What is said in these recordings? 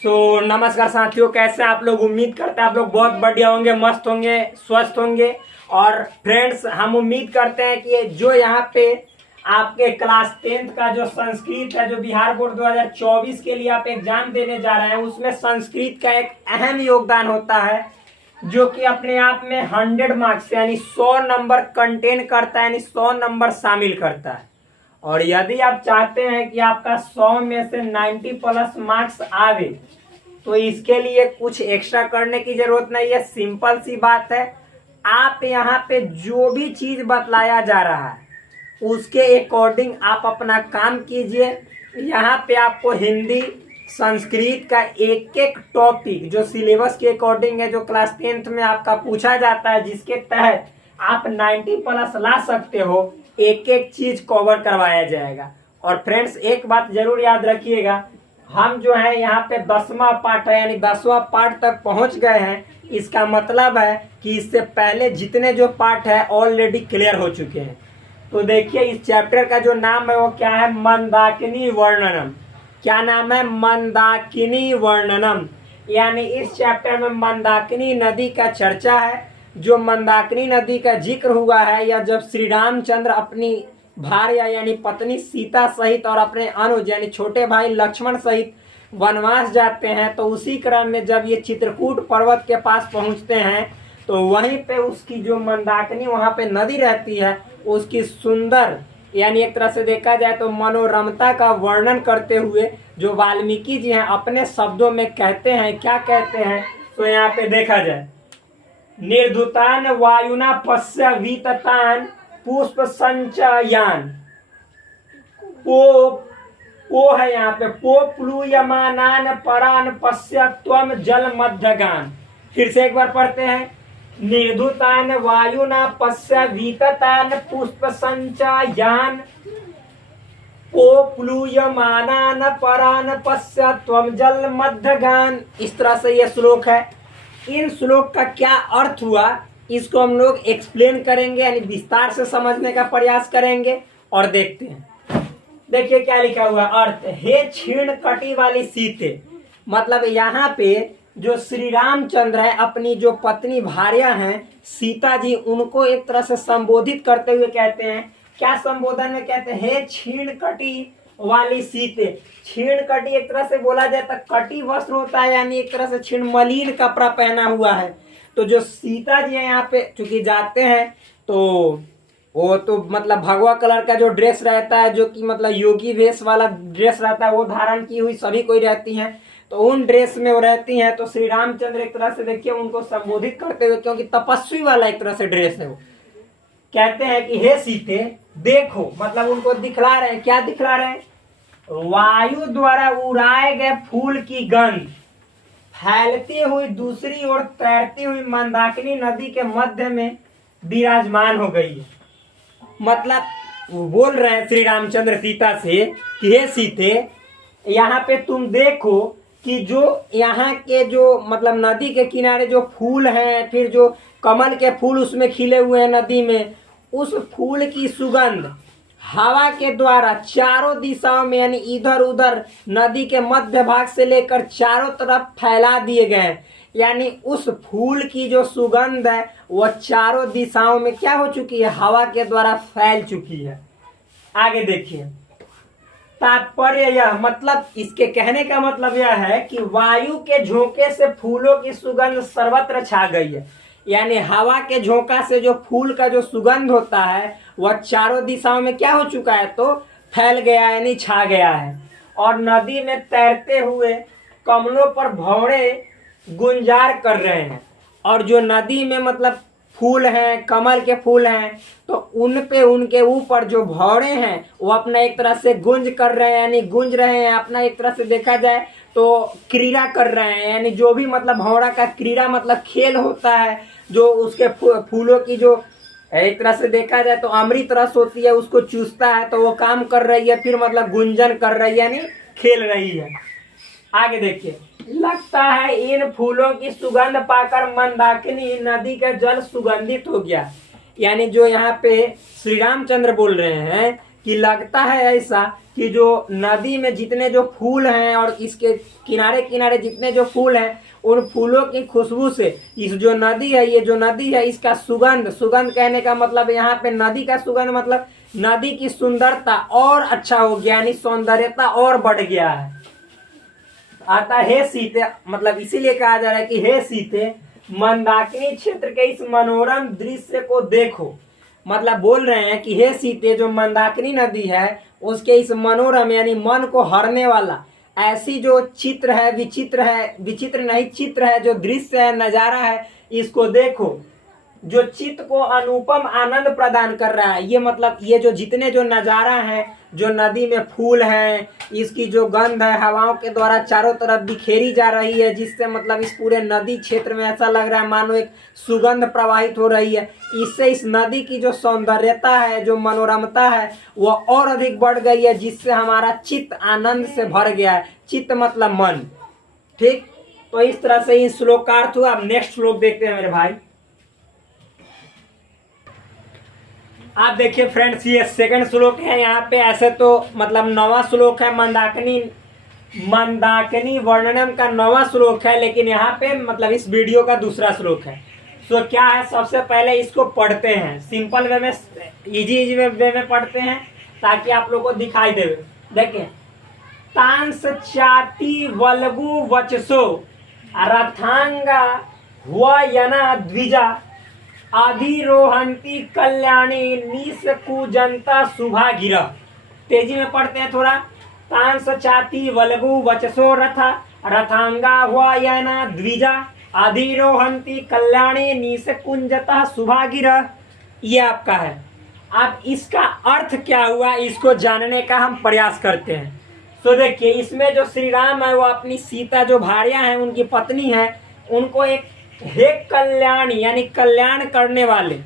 नमस्कार साथियों, कैसे हैं आप लोग। उम्मीद करते हैं आप लोग बहुत बढ़िया होंगे, मस्त होंगे, स्वस्थ होंगे। और फ्रेंड्स, हम उम्मीद करते हैं कि जो यहाँ पे आपके क्लास 10th का जो संस्कृत है, जो बिहार बोर्ड 2024 के लिए आप एग्जाम देने जा रहे हैं, उसमें संस्कृत का एक अहम योगदान होता है, जो कि अपने आप में 100 मार्क्स यानी 100 नंबर कंटेन करता है, यानी 100 नंबर शामिल करता है। और यदि आप चाहते हैं कि आपका 100 में से 90 प्लस मार्क्स आवे, तो इसके लिए कुछ एक्स्ट्रा करने की जरूरत नहीं है। सिंपल सी बात है, आप यहाँ पे जो भी चीज बतलाया जा रहा है उसके अकॉर्डिंग आप अपना काम कीजिए। यहाँ पे आपको हिंदी संस्कृत का एक एक टॉपिक जो सिलेबस के अकॉर्डिंग है, जो क्लास 10th में आपका पूछा जाता है, जिसके तहत आप 90 प्लस ला सकते हो, एक एक चीज कवर करवाया जाएगा। और फ्रेंड्स, एक बात जरूर याद रखिएगा, हम जो है यहाँ पे 10वां पार्ट है, यानी 10वां पार्ट तक पहुंच गए हैं। इसका मतलब है कि इससे पहले जितने जो पार्ट है ऑलरेडी क्लियर हो चुके हैं। तो देखिए, इस चैप्टर का जो नाम है वो क्या है, मंदाकिनी वर्णनम। क्या नाम है, मंदाकिनी वर्णनम। यानी इस चैप्टर में मंदाकिनी नदी का चर्चा है। जो मंदाकिनी नदी का जिक्र हुआ है, या जब श्री रामचंद्र अपनी भार्या यानी पत्नी सीता सहित और अपने अनुज यानी छोटे भाई लक्ष्मण सहित वनवास जाते हैं, तो उसी क्रम में जब ये चित्रकूट पर्वत के पास पहुंचते हैं, तो वहीं पे उसकी जो मंदाकिनी वहां पे नदी रहती है, उसकी सुंदर यानी एक तरह से देखा जाए तो मनोरमता का वर्णन करते हुए जो वाल्मीकि जी हैं अपने शब्दों में कहते हैं। क्या कहते हैं, तो यहाँ पे देखा जाए, निर्धुतान वायुना पश्य वीततान पुष्प संचयान। पो है यहाँ पे, पो प्लूयमानान परान पश्य त्वम जल मध्यगान। फिर से एक बार पढ़ते हैं, निर्धुतान वायुना पश्य वीततान पुष्प संचयान पो प्लूयमानान परान पश्य त्वम जल मध्यगान। इस तरह से यह श्लोक है। इन श्लोक का क्या अर्थ हुआ, इसको हम लोग एक्सप्लेन करेंगे, यानी विस्तार से समझने का प्रयास करेंगे और देखते हैं। देखिए क्या लिखा हुआ अर्थ, हे क्षीण कटी वाली सीते। मतलब यहाँ पे जो श्री रामचंद्र है, अपनी जो पत्नी भार्या हैं सीता जी, उनको एक तरह से संबोधित करते हुए कहते हैं। क्या संबोधन में कहते हैं, हे क्षीण कटी वाली सीते। क्षीण कटी एक तरह से बोला जाए तो कटी वस्त्र होता है, यानी एक तरह से क्षीण मलिन कपड़ा पहना हुआ है। तो जो सीता जी है यहाँ पे चूंकि जाते हैं, तो वो तो मतलब भगवा कलर का जो ड्रेस रहता है, जो कि मतलब योगी वेश वाला ड्रेस रहता है, वो धारण की हुई सभी कोई रहती हैं, तो उन ड्रेस में वो रहती हैं। तो श्री रामचंद्र एक तरह से देखिए उनको संबोधित करते हुए, क्योंकि तपस्वी वाला एक तरह से ड्रेस है, वो कहते हैं कि हे सीते देखो, मतलब उनको दिखला रहे हैं। क्या दिखला रहे हैं, वायु द्वारा उड़ाए गए फूल की गंध फैलती हुई दूसरी ओर तैरती हुई मंदाकिनी नदी के मध्य में विराजमान हो गई है। मतलब वो बोल रहे हैं श्री रामचंद्र सीता से कि हे सीते, यहाँ पे तुम देखो कि जो यहाँ के जो मतलब नदी के किनारे जो फूल हैं, फिर जो कमल के फूल उसमें खिले हुए हैं नदी में, उस फूल की सुगंध हवा के द्वारा चारों दिशाओं में, यानी इधर उधर नदी के मध्य भाग से लेकर चारों तरफ फैला दिए गए। यानी उस फूल की जो सुगंध है वह चारों दिशाओं में क्या हो चुकी है, हवा के द्वारा फैल चुकी है। आगे देखिए, तात्पर्य यह, मतलब इसके कहने का मतलब यह है कि वायु के झोंके से फूलों की सुगंध सर्वत्र छा गई है। यानी हवा के झोंका से जो फूल का जो सुगंध होता है वह चारों दिशाओं में क्या हो चुका है, तो फैल गया, यानी छा गया है। और नदी में तैरते हुए कमलों पर भंवरे गुंजार कर रहे हैं। और जो नदी में मतलब फूल हैं, कमल के फूल हैं, तो उन पे उनके ऊपर जो भौरे हैं वो अपना एक तरह से गुंज कर रहे हैं, यानी गुंज रहे हैं, अपना एक तरह से देखा जाए तो क्रीड़ा कर रहे हैं। यानी जो भी मतलब भौरा का क्रीड़ा मतलब खेल होता है, जो उसके फूलों की जो एक तरह से देखा जाए तो अमृत रस होती है, उसको चूसता है, तो वो काम कर रही है, फिर मतलब गुंजन कर रही है, यानी खेल रही है। आगे देखिए, लगता है इन फूलों की सुगंध पाकर मंदाकिनी नदी का जल सुगंधित हो गया। यानी जो यहाँ पे श्री रामचंद्र बोल रहे हैं कि लगता है ऐसा कि जो नदी में जितने जो फूल हैं और इसके किनारे किनारे जितने जो फूल हैं, उन फूलों की खुशबू से इस जो नदी है, ये जो नदी है, इसका सुगंध, सुगंध कहने का मतलब यहाँ पे नदी का सुगंध मतलब नदी की सुंदरता और अच्छा हो गया, यानी सौंदर्यता और बढ़ गया है। आता हे सीते, मतलब इसीलिए कहा जा रहा है कि हे सीते मंदाकिनी क्षेत्र के इस मनोरम दृश्य को देखो। मतलब बोल रहे हैं कि हे सीते, जो मंदाकिनी नदी है उसके इस मनोरम यानी मन को हरने वाला ऐसी जो चित्र है, विचित्र नहीं चित्र है, जो दृश्य है, नजारा है, इसको देखो जो चित्त को अनुपम आनंद प्रदान कर रहा है। ये मतलब ये जो जितने जो नजारा है, जो नदी में फूल हैं, इसकी जो गंध है हवाओं के द्वारा चारों तरफ बिखेरी जा रही है, जिससे मतलब इस पूरे नदी क्षेत्र में ऐसा लग रहा है मानो एक सुगंध प्रवाहित हो रही है। इससे इस नदी की जो सौंदर्यता है, जो मनोरमता है, वह और अधिक बढ़ गई है, जिससे हमारा चित्त आनंद से भर गया है। चित्त मतलब मन। ठीक, तो इस तरह से इस श्लोक का अर्थ हुआ। अब नेक्स्ट श्लोक देखते हैं मेरे भाई। आप देखिए फ्रेंड्स, ये सेकंड श्लोक है। यहाँ पे ऐसे तो मतलब 9वां श्लोक है, मंदाकिनी वर्णनम का 9वां श्लोक है, लेकिन यहाँ पे मतलब इस वीडियो का दूसरा श्लोक है। तो क्या है, सबसे पहले इसको पढ़ते हैं सिंपल वे में, इजी वे में पढ़ते हैं ताकि आप लोग को दिखाई दे। देखिए, तांस चाति वल्गु वचसो रथांगा वयना द्विजा अधिरोहंती कल्याणी निसकूजंता शुभा गिरा। तेजी में पढ़ते हैं थोड़ा। तांस चाति वल्गु वचसो रथा रथांगा वयना द्विजा अधिरोहंती कल्याणी निसकुंजता शुभा गिरा। ये आपका है। अब इसका अर्थ क्या हुआ, इसको जानने का हम प्रयास करते हैं। तो देखिए, इसमें जो श्री राम है वो अपनी सीता जो भार्या है, उनकी पत्नी है, उनको एक हे कल्याणी यानी कल्याण करने वाले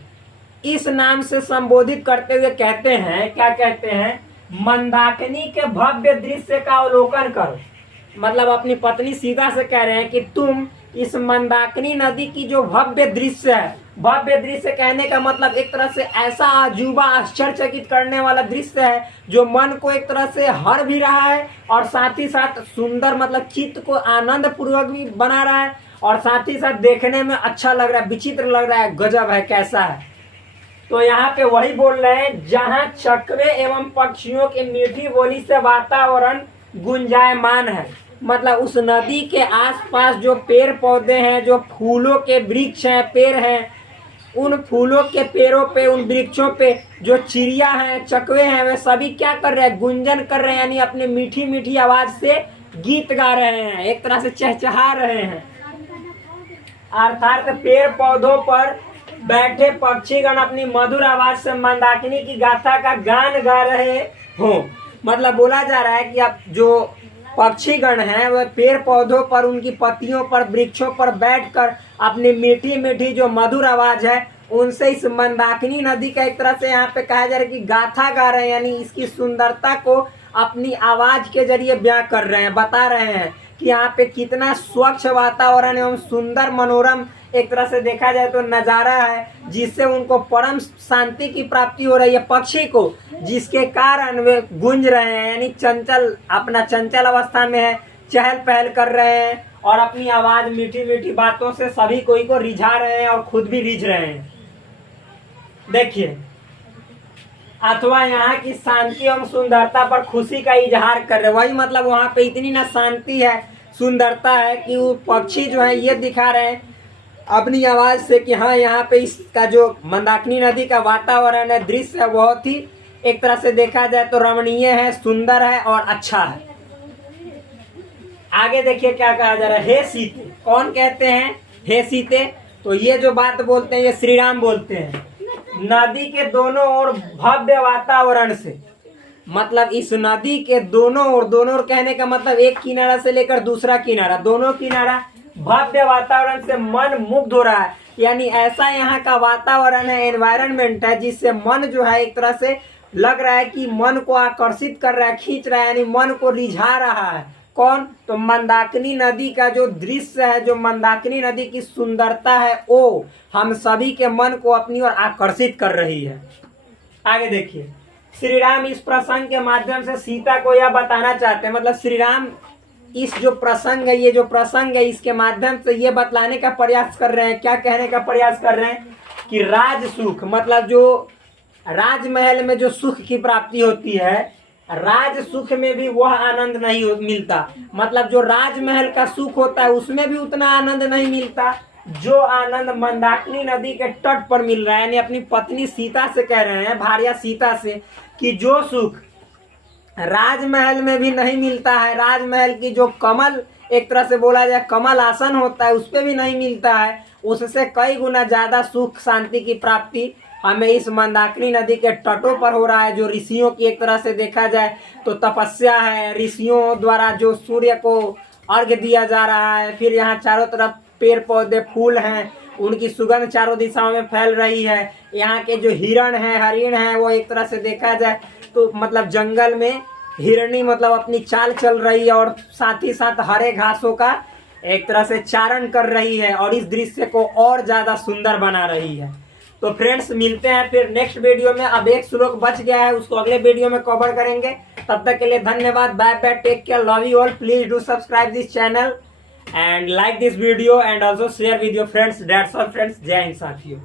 इस नाम से संबोधित करते हुए कहते हैं, क्या कहते हैं, मंदाकिनी के भव्य दृश्य का अवलोकन करो। मतलब अपनी पत्नी सीता से कह रहे हैं कि तुम इस मंदाकिनी नदी की जो भव्य दृश्य है, भव्य दृश्य कहने का मतलब एक तरह से ऐसा अजूबा आश्चर्यचकित करने वाला दृश्य है जो मन को एक तरह से हर भी रहा है और साथ ही साथ सुंदर मतलब चित्त को आनंद पूर्वक भी बना रहा है और साथ ही साथ देखने में अच्छा लग रहा है, विचित्र लग रहा है, गजब है, कैसा है। तो यहाँ पे वही बोल रहे हैं, जहाँ चकवे एवं पक्षियों की मीठी बोली से वातावरण गुंजायमान है। मतलब उस नदी के आसपास जो पेड़ पौधे हैं, जो फूलों के वृक्ष हैं, पेड़ हैं, उन फूलों के पेड़ों पे, उन वृक्षों पे जो चिड़िया हैं, चकवे हैं, वे सभी क्या कर रहे हैं, गुंजन कर रहे हैं, यानी अपनी मीठी मीठी आवाज से गीत गा रहे हैं, एक तरह से चहचहा रहे हैं। अर्थात पेड़ पौधों पर बैठे पक्षीगण अपनी मधुर आवाज से मंदाकिनी की गाथा का गान गा रहे हो। मतलब बोला जा रहा है कि अब जो पक्षीगण हैं वह पेड़ पौधों पर, उनकी पत्तियों पर, वृक्षों पर बैठकर अपनी मीठी मीठी जो मधुर आवाज है उनसे इस मंदाकिनी नदी का एक तरह से यहाँ पे कहा जा रहा है कि गाथा गा रहे हैं, यानी इसकी सुंदरता को अपनी आवाज के जरिए बयां कर रहे हैं, बता रहे हैं कि यहाँ पे कितना स्वच्छ वातावरण एवं सुंदर मनोरम एक तरह से देखा जाए तो नजारा है, जिससे उनको परम शांति की प्राप्ति हो रही है पक्षी को, जिसके कारण वे गूंज रहे हैं, यानी चंचल, अपना चंचल अवस्था में है, चहल पहल कर रहे हैं और अपनी आवाज मीठी मीठी बातों से सभी कोई को रिझा रहे हैं और खुद भी रिझ रहे हैं। देखिए, अथवा यहाँ की शांति एवं सुंदरता पर खुशी का इजहार कर रहे। वही मतलब वहाँ पे इतनी ना शांति है, सुंदरता है कि वो पक्षी जो है ये दिखा रहे हैं अपनी आवाज से कि हाँ, यहाँ पे इसका जो मंदाकिनी नदी का वातावरण है, दृश्य है, बहुत ही एक तरह से देखा जाए तो रमणीय है, सुंदर है और अच्छा है। आगे देखिए क्या कहा जा रहा है, हे सीते। कौन कहते हैं हे सीते? तो ये जो बात बोलते हैं ये श्री राम बोलते हैं। नदी के दोनों ओर भव्य वातावरण से, मतलब इस नदी के दोनों ओर कहने का मतलब एक किनारा से लेकर दूसरा किनारा, दोनों किनारा भव्य वातावरण से मन मुग्ध हो रहा है। यानी ऐसा यहाँ का वातावरण है, एनवायरनमेंट है, जिससे मन जो है एक तरह से लग रहा है कि मन को आकर्षित कर रहा है, खींच रहा है, यानी मन को रिझा रहा है। कौन? तो मंदाकिनी नदी का जो दृश्य है, जो मंदाकिनी नदी की सुंदरता है, वो हम सभी के मन को अपनी ओर आकर्षित कर रही है। आगे देखिए, श्री राम इस प्रसंग के माध्यम से सीता को यह बताना चाहते हैं, मतलब श्री राम इस जो प्रसंग है, ये जो प्रसंग है, इसके माध्यम से ये बतलाने का प्रयास कर रहे हैं, क्या कहने का प्रयास कर रहे हैं कि राज सुख, मतलब जो राजमहल में जो सुख की प्राप्ति होती है, राज सुख में भी वह आनंद नहीं मिलता। मतलब जो राजमहल का सुख होता है उसमें भी उतना आनंद नहीं मिलता जो आनंद मंदाकिनी नदी के तट पर मिल रहा है। यानी अपनी पत्नी सीता से कह रहे हैं, भार्या सीता से, कि जो सुख राजमहल में भी नहीं मिलता है, राजमहल की जो कमल, एक तरह से बोला जाए कमल आसन होता है, उस पर भी नहीं मिलता है, उससे कई गुना ज्यादा सुख शांति की प्राप्ति हमें इस मंदाकिनी नदी के तटों पर हो रहा है। जो ऋषियों की एक तरह से देखा जाए तो तपस्या है, ऋषियों द्वारा जो सूर्य को अर्घ्य दिया जा रहा है, फिर यहाँ चारों तरफ पेड़ पौधे फूल हैं, उनकी सुगंध चारों दिशाओं में फैल रही है। यहाँ के जो हिरण है, हरिण है, वो एक तरह से देखा जाए तो मतलब जंगल में हिरणी मतलब अपनी चाल चल रही है और साथ ही साथ हरे घासों का एक तरह से चारण कर रही है और इस दृश्य को और ज्यादा सुंदर बना रही है। तो फ्रेंड्स मिलते हैं फिर नेक्स्ट वीडियो में। अब एक श्लोक बच गया है, उसको अगले वीडियो में कवर करेंगे। तब तक के लिए धन्यवाद, bye bye, take care, love you all. Please do subscribe this channel and like this video and also share with your friends. That's all friends. जय हिंद साथियों।